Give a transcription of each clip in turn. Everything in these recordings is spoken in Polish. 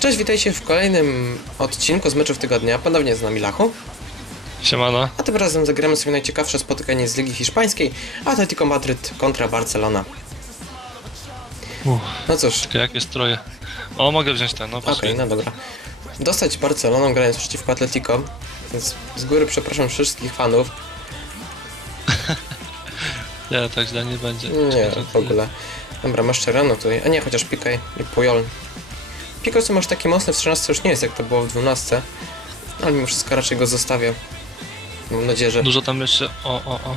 Cześć, witajcie w kolejnym odcinku z meczów tygodnia. Ponownie z nami Lachu. Siemano. A tym razem zagramy sobie najciekawsze spotykanie z Ligi Hiszpańskiej Atletico Madryt kontra Barcelona. Uff, No cóż, czekaj, jakie stroje. O, mogę wziąć ten, no okej, pasuje. no dobra. Dostać Barceloną grając przeciwko Atletico, więc z góry przepraszam wszystkich fanów. Nie, tak źle nie będzie. Nie, w ogóle. Dobra, masz Czerano tutaj, a nie, chociaż Pikaj i Pujol. Pikaj co masz taki mocny w 13 już nie jest jak to było w 12, ale mimo wszystko raczej go zostawię. Mam nadzieję, że Dużo tam jeszcze... O, o, o.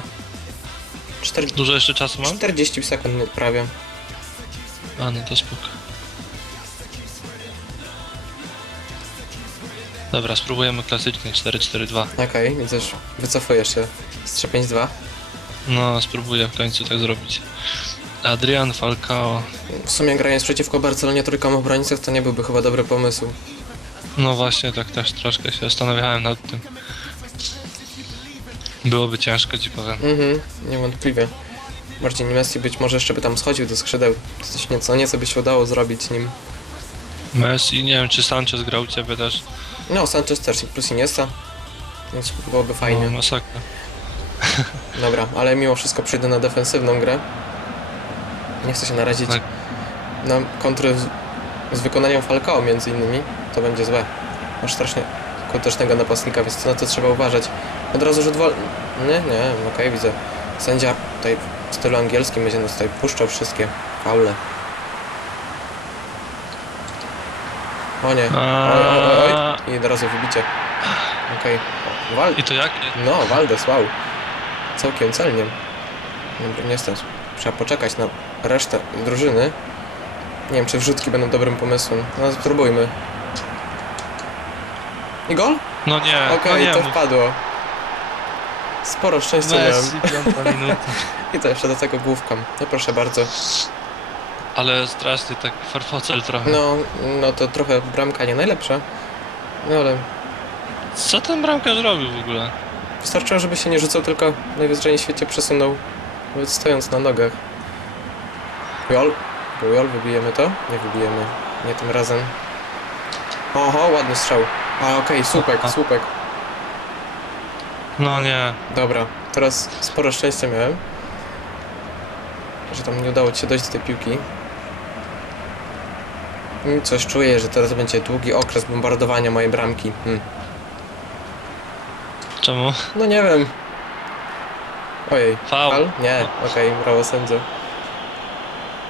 4... Dużo jeszcze czasu mam? 40 sekund prawie. A, no to spoko. Dobra, spróbujemy klasyczny 4-4-2. Okej, widzę, że wycofujesz się z 3-5-2. No, spróbuję w końcu tak zrobić. Adrian Falcao. W sumie grając przeciwko Barcelonie trójką obrońców to nie byłby chyba dobry pomysł. No właśnie, tak też troszkę się zastanawiałem nad tym. Byłoby ciężko, ci powiem. Mhm, niewątpliwie. Marcin Messi być może jeszcze by tam schodził do skrzydeł. Coś nieco, nieco by się udało zrobić nim. Messi, nie wiem, czy Sanchez grał u ciebie też. No, Sanchez też plus Iniesta. Więc byłoby fajnie. No, masakra. Dobra, ale mimo wszystko przyjdę na defensywną grę. Nie chcę się narazić Tak. na kontry z, z wykonaniem Falcao między innymi. To będzie złe. Masz strasznie skutecznego napastnika, więc na to trzeba uważać. Od razu rzut wol... Nie, nie, okej, widzę. Sędzia tutaj w stylu angielskim będzie nas tutaj puszczał wszystkie faule. O nie. Oj, oj, oj, oj. I od razu wybicie. Okej. O, Wal... I to jak? No, Waldes, wow. Całkiem celnie. Dobra, nie stać. Trzeba poczekać na resztę drużyny. Nie wiem, czy wrzutki będą dobrym pomysłem. No, spróbujmy. I gol? No nie, Okej, no nie to mów. wpadło. Sporo szczęścia miałem. Messi, piąta minuta. I to jeszcze do tego główką. No proszę bardzo. Ale strasznie tak farfocel trochę. No, no to trochę bramka nie najlepsza. No ale Co ten bramkarz robił w ogóle? wystarczyło, żeby się nie rzucał, tylko najwyżej w świecie przesunął, nawet stojąc na nogach. Pujol, Pujol, wybijemy to? Nie wybijemy, nie tym razem. Oho, ładny strzał. A okej, słupek, Aha. słupek. No nie. Dobra, teraz sporo szczęścia miałem. Że tam nie udało ci się dojść do tej piłki. I Coś czuję, że teraz będzie długi okres bombardowania mojej bramki. Hmm. Czemu? No nie wiem. Ojej. Fal? Nie, okej, brawo sędzio.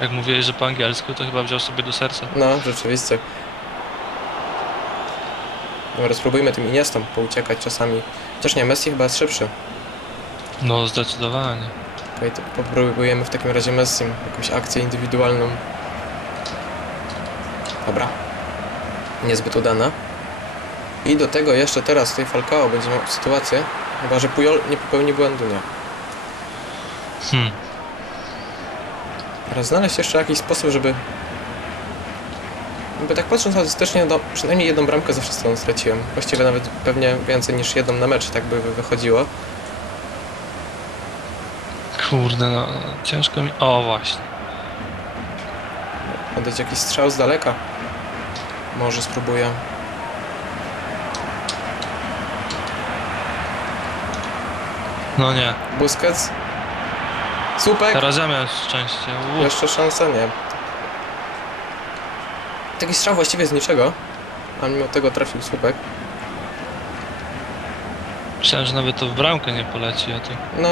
Jak mówiłeś, że po angielsku, to chyba wziął sobie do serca. No, rzeczywiście. Dobra, spróbujmy tym Iniestą pouciekać czasami. Chociaż nie, Messi chyba jest szybszy. No, zdecydowanie. Okej, to popróbujemy w takim razie Messi jakąś akcję indywidualną. Dobra. Niezbyt udana. I do tego jeszcze teraz tutaj Falcao będzie miał sytuację. Chyba, że Pujol nie popełni błędu, nie. Hmm. Teraz znaleźć jeszcze jakiś sposób, żeby... By tak patrząc statystycznie, no, przynajmniej jedną bramkę zawsze z tą straciłem. Właściwie nawet pewnie więcej niż jedną na mecz, tak by wychodziło. Kurde, no, ciężko mi... O, właśnie. Oddać jakiś strzał z daleka. Może spróbuję. No nie. Busquets. Słupek. Teraz ja miałem szczęście. Uf. Jeszcze szansa nie. Taki strzał właściwie z niczego. A mimo tego trafił słupek. Myślałem, że nawet to w bramkę nie poleci, a to... No,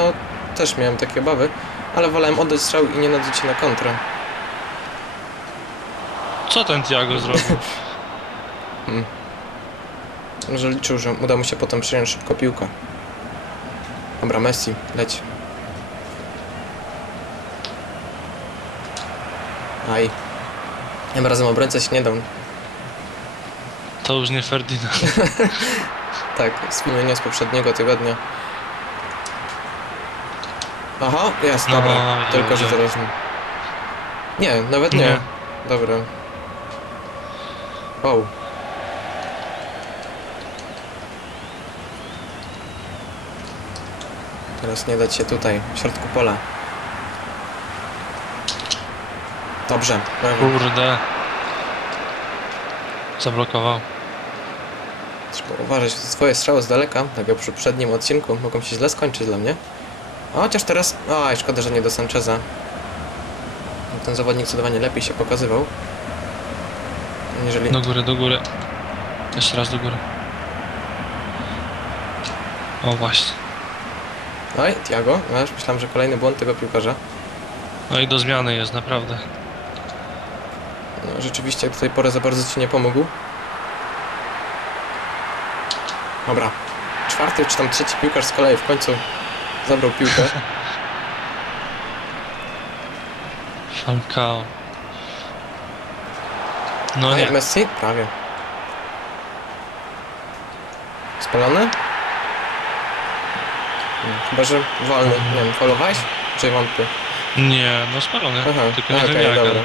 też miałem takie obawy. Ale wolałem oddać strzał i nie nadzieć się na kontrę. Co ten Thiago zrobił? Może liczył, że uda mu się potem przyjąć szybko piłkę. Dobra, Messi, leć. Aj. Tym razem obrońca się nie dał. To już nie Ferdinand. Tak, wspomnienie z poprzedniego tygodnia. Aha, jest, No, dobra. oj, Tylko, oj, że oj. teraz nie. Nie, nawet nie. Nie. Dobra. Wow. Teraz nie dać się tutaj, w środku pola. Dobrze, brawo. Kurde. Zablokował. Trzeba uważać, że swoje strzały z daleka, tak jak przy poprzednim odcinku, mogą się źle skończyć dla mnie. A chociaż teraz... Oj, szkoda, że nie do Sancheza. Ten zawodnik zdecydowanie lepiej się pokazywał. Jeżeli... Do góry, do góry. Jeszcze raz do góry. O właśnie. Oj, Tiago, wiesz, myślałem, że kolejny błąd tego piłkarza. No i do zmiany jest, naprawdę. No, rzeczywiście do tej pory za bardzo ci nie pomógł. Dobra. Czwarty czy tam trzeci piłkarz z kolei w końcu zabrał piłkę. Falcao. No Oj, nie. Messi? Prawie. Spalony? Hmm, Chyba, że wolny. Nie wiem, falowałeś? Czy wątpię? Nie, no spalony. Aha, Tylko nie okej, jak, dobra.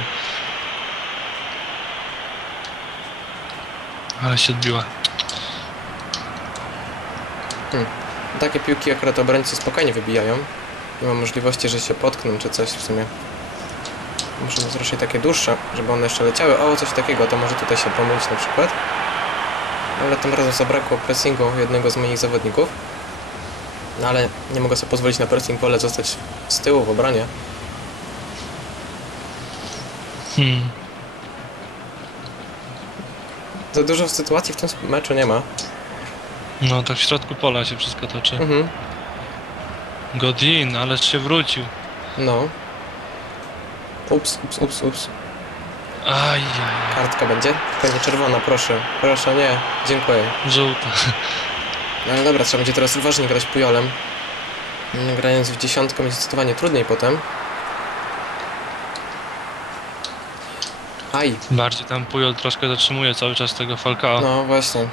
Ale... się odbiła. Takie piłki akurat obrońcy spokojnie wybijają. Nie ma możliwości, że się potkną czy coś w sumie. Muszę mieć raczej takie dłuższe, żeby one jeszcze leciały. O, coś takiego, to może tutaj się pomylić na przykład. Ale tym razem zabrakło pressingu jednego z moich zawodników. No ale nie mogę sobie pozwolić na pressing, wolę zostać z tyłu w obronie. Hmm. Za dużo sytuacji w tym meczu nie ma. No tak w środku pola się wszystko toczy. Mhm. Godin, ależ się wrócił. No. Ups, ups, ups, ups. Ajaj, Kartka będzie? Tylko nie czerwona, proszę. Proszę, nie. Dziękuję. żółta. No ale dobra, trzeba będzie teraz uważnie grać Pujolem. Grając w dziesiątkę będzie zdecydowanie trudniej potem. Aj, Bardziej tam Pujol troszkę zatrzymuje cały czas tego Falcao. no właśnie.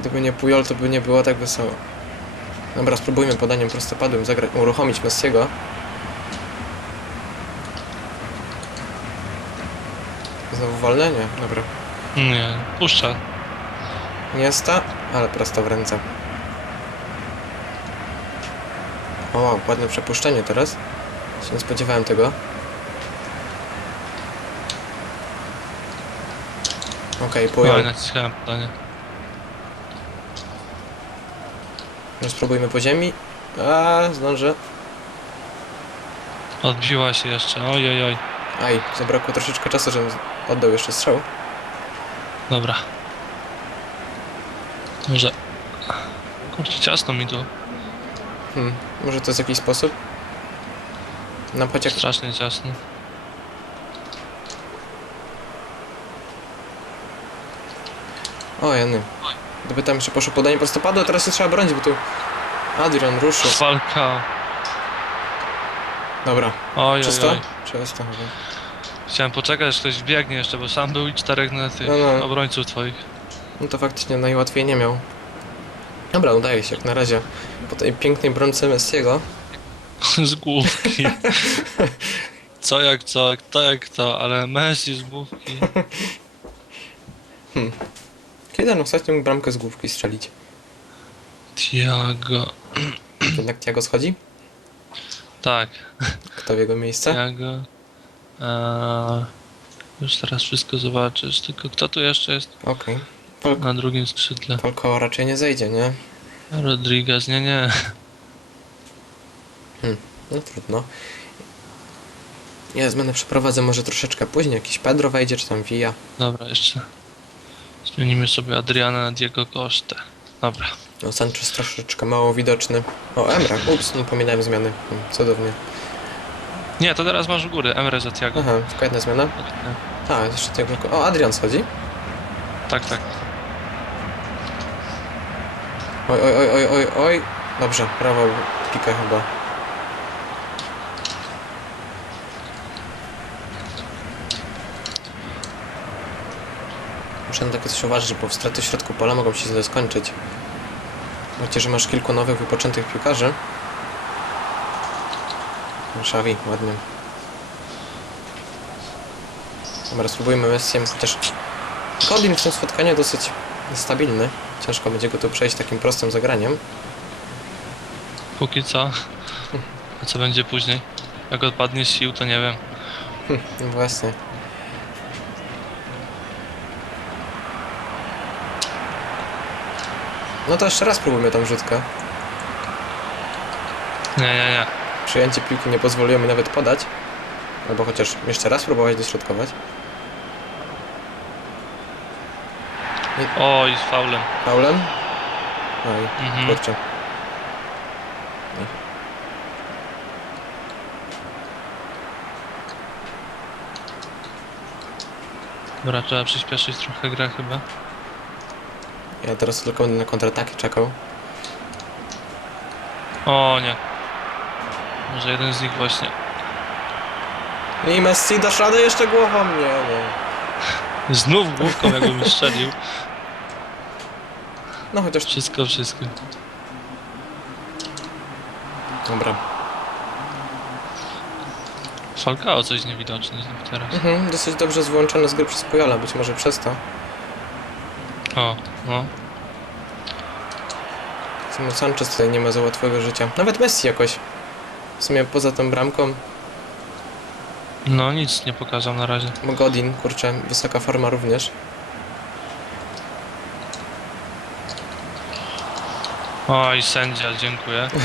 Gdyby nie Pujol, to by nie było tak wesoło. Dobra, spróbujmy podaniem prostopadłym zagrać, uruchomić Messiego. Znowu wolne? Nie, dobra. Nie, puszcza. Niesta, ale prosto w ręce. O, wow, ładne przepuszczenie teraz. Się nie spodziewałem tego. Okej, okay, Oj, pujol. naciskałem podanie. No, spróbujmy po ziemi. A, zdążę. Odbiła się jeszcze, oj, oj, oj. Aj, zabrakło troszeczkę czasu, żebym oddał jeszcze strzał. Dobra. Może... Kurczę, ciasno mi tu. Hmm, może to jest jakiś sposób? Na pociąg. Strasznie ciasno. O, jeny. Gdyby tam jeszcze poszło podanie prostopadłe, teraz się trzeba bronić, bo tu Adrian ruszył. Falcao. Dobra, Oj, oj, czysto? oj. Czysto chyba. Chciałem poczekać, aż ktoś wbiegnie jeszcze, bo sam był i czterech na tych No, no. obrońców twoich. No to faktycznie najłatwiej nie miał. Dobra, udaje się jak na razie. Po tej pięknej bramce Messiego. z główki. Co jak co, kto jak kto, ale Messi z główki. Kiedy on ostatnio mógł bramkę z główki strzelić? Tiago. Jednak Tiago schodzi? Tak, Kto w jego miejsce? Tiago. Eee, już teraz wszystko zobaczysz, tylko kto tu jeszcze jest Okej. Fal na drugim skrzydle? Falcao raczej nie zejdzie, nie? Rodriguez, nie, nie. No trudno. Ja zmianę przeprowadzę może troszeczkę później. Jakiś Pedro wejdzie, czy tam Villa. Dobra, jeszcze zmienimy sobie Adriana na Diego Costa. Dobra. No Sanchez troszeczkę mało widoczny. O, Emra. Ups, nie pominąłem zmiany. Hmm, Cudownie. Nie, to teraz masz u góry, Emre za Tiago. Aha, tylko jedna zmiana. A, jeszcze tego. O, Adrian schodzi. Tak, tak. Oj, oj, oj, oj, oj, oj. Dobrze, prawo pikę chyba. Muszę na takie coś uważać, bo straty w środku pola mogą się źle skończyć. Wiecie, że masz kilku nowych, wypoczętych piłkarzy. Szawi, ładnie. Dobra, spróbujmy Messiem, chociaż Godin w tym spotkaniu dosyć stabilny. Ciężko będzie go tu przejść takim prostym zagraniem. Póki co. A co będzie później? Jak odpadnie sił, to nie wiem. No właśnie. No to jeszcze raz spróbujmy tą rzutkę. Nie, nie, nie. Przyjęcie piłki nie pozwoliło mi nawet podać. Albo chociaż jeszcze raz próbować dośrodkować. Oj, z faulem. Faulem? Oj, Mhm. kurczę. Dobra, trzeba przyspieszyć trochę grę chyba. Ja teraz tylko będę na kontrataki czekał. O nie. Może jeden z nich właśnie. I Messi dasz radę jeszcze głową? Nie, nie. Znów główką jakbym strzelił. No chociaż... Wszystko, wszystko. Dobra. Falcao coś niewidoczny znów teraz. Mhm, dosyć dobrze wyłączony z gry przez Pujola, być może przez to. O, no. Samo Sanchez tutaj nie ma za łatwego życia. Nawet Messi jakoś. W sumie poza tą bramką, No nic nie pokazał na razie. bo Godin, kurczę, wysoka forma również. Oj, sędzia, dziękuję.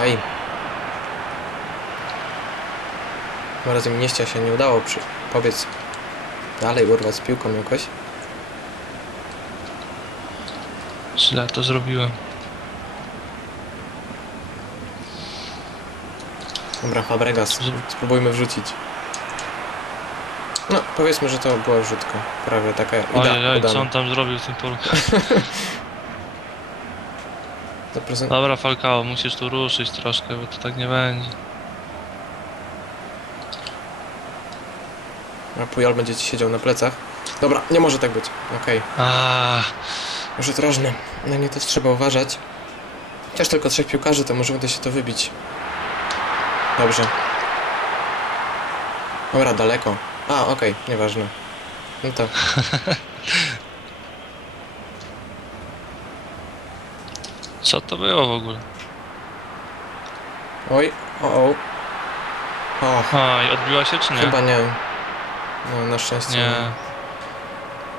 Aj. Tym razem mieścia się nie udało przy... powiedz dalej urwać z piłką jakoś. Źle to zrobiłem. Dobra, Fabregas, spróbujmy wrzucić. No, powiedzmy, że to była wrzutka. Prawie taka Ojej, oj, co on tam zrobił w tym polu? Dobra, Falcao, musisz tu ruszyć troszkę, bo to tak nie będzie. A Pujol będzie ci siedział na plecach. Dobra, nie może tak być. Okej. A, Rzut rożny. Na nie też trzeba uważać. Chociaż tylko trzech piłkarzy, to może uda się to wybić. Dobrze. Dobra, daleko. A, okej, nieważne. No to. co to było w ogóle? Oj, o, o. O, i odbiła się czy nie? chyba nie. No, na szczęście Nie.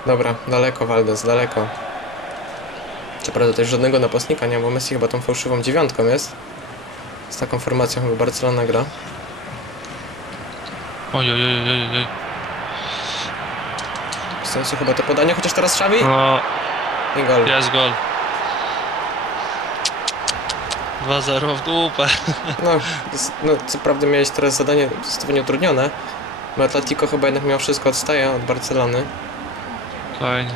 Dobra, daleko Valdes, daleko. Co prawda też żadnego napastnika nie, bo Messi chyba tą fałszywą dziewiątką jest. Z taką formacją chyba Barcelona gra. Oj, oj, oj, oj, oj. Bez sensu chyba to podanie, chociaż teraz Xavi No, i gol. jest gol. 2-0 w dupę. No, no, co prawda miałeś teraz zadanie zdecydowanie utrudnione, bo Atletico chyba jednak miał wszystko odstaje od Barcelony. Fajnie.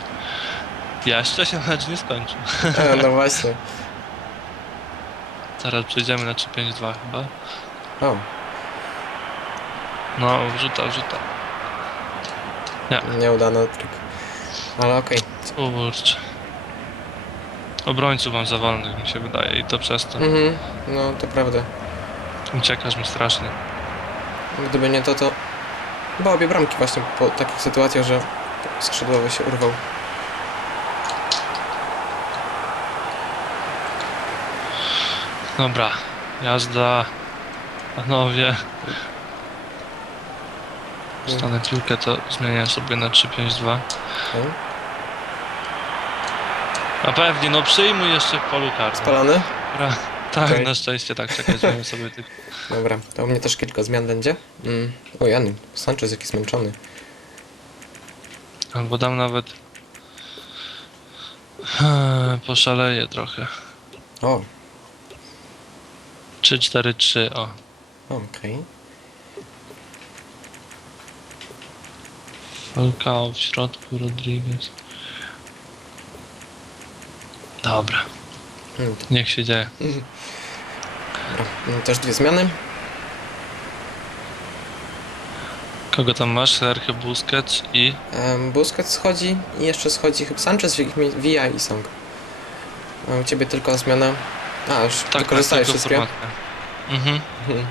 Jeszcze się mecz nie skończył. No właśnie. Zaraz przejdziemy na 3-5-2 chyba. O, No, wrzuta, wrzuta. nieudany trik. Ale okej. Kurczę. Obrońców mam za wolnych, mi się wydaje, i to przez to. Mhm, no to prawda. Uciekasz mi strasznie. Gdyby nie to, to chyba obie bramki właśnie po takich sytuacjach, że skrzydłowy się urwał. Dobra, jazda. Panowie. Stanę piłkę, to zmienię sobie na 3-5-2. Okej. A pewnie, no przyjmuj jeszcze w polu karnym. Spalony? Dobra. Tak, Okej. na szczęście tak, czekaj, zmienię sobie tylko. Dobra, to u mnie też kilka zmian będzie. Mm. O, Jan, Sanchez jaki zmęczony. Albo dam nawet... Eee, Poszaleję trochę. O, 3-4-3, o. okej. Falcao w środku, Rodriguez. Dobra, niech się dzieje. Dobra, mm, też dwie zmiany. Kogo tam masz? Sergio Busquets i... Um, Busquets schodzi i jeszcze schodzi chyba Sanchez, Wi- Villa i Song. A u ciebie tylko zmiana. A, już Tak, wykorzystałeś tylko wszystkie. Mhm. Mhm.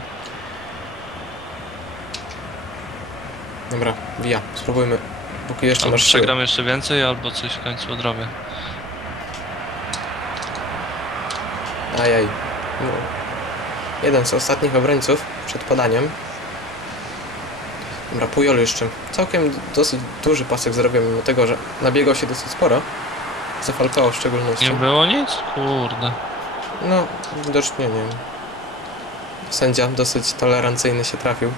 Dobra, Villa, spróbujmy. Póki jeszcze Albo masz siłę. przegram jeszcze więcej, albo coś w końcu odrobię. Ajaj. No. Jeden z ostatnich obrońców przed podaniem. Dobra, Pujol jeszcze. Całkiem dosyć duży pasek zrobił, mimo tego, że nabiegał się dosyć sporo. Za Falcao w szczególności. Nie było nic? Kurde. No, widocznie nie wiem. Sędzia dosyć tolerancyjny się trafił.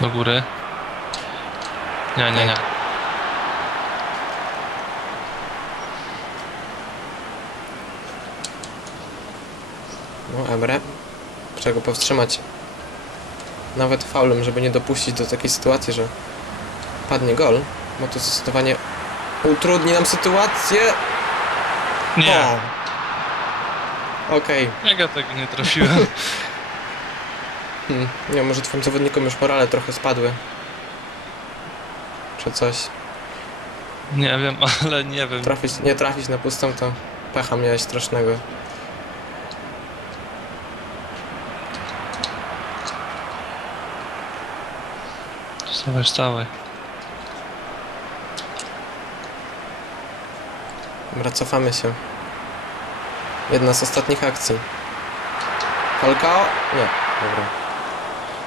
Do góry. Nie, nie, nie. No, Emre. Trzeba go powstrzymać. Nawet faulem, żeby nie dopuścić do takiej sytuacji, że padnie gol. Bo to zdecydowanie utrudni nam sytuację. Nie. Okej. Jak ja tego nie trafiłem? Hmm. Nie, może twoim zawodnikom już morale trochę spadły. Czy coś. Nie wiem, ale nie wiem. Trafić, nie trafić na pustą, to pecha miałeś strasznego. Wstawaj, wstawaj. Dobra, cofamy się. Jedna z ostatnich akcji. Falcao? Nie, dobra.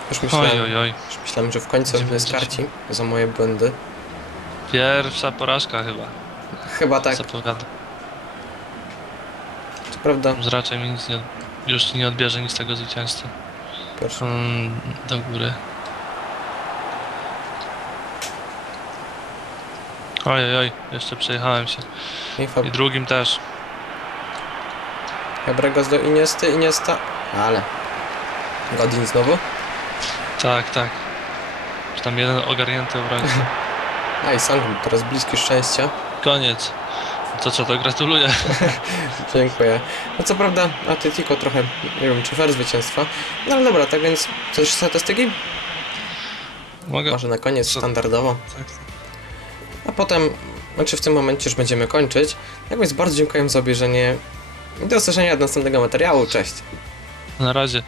Już myślałem, Oj, oj, oj. już myślałem że w końcu mnie 90. skarci za moje błędy. Pierwsza porażka chyba. Chyba tak. Zapowiada. Co prawda, Już raczej mi nic nie, już nie odbierze nic z tego zwycięstwa. pierwszy. Mm, do góry. Oj, oj, jeszcze przejechałem się. I Fab... I drugim też. Fabregas do Iniesty, Iniesta. Ale. Godin znowu. Tak, tak. Tam jeden ogarnięty obrońca. A i Sang teraz bliski szczęścia. Koniec. To co, to gratuluję. Dziękuję. No co prawda Atletico trochę, nie wiem, czy fair zwycięstwa. No ale dobra, tak więc coś statystyki? Mogę? Może na koniec standardowo. Tak. A potem, znaczy w tym momencie już będziemy kończyć. Jak więc bardzo dziękuję za obejrzenie. Do usłyszenia do następnego materiału. Cześć. Na razie.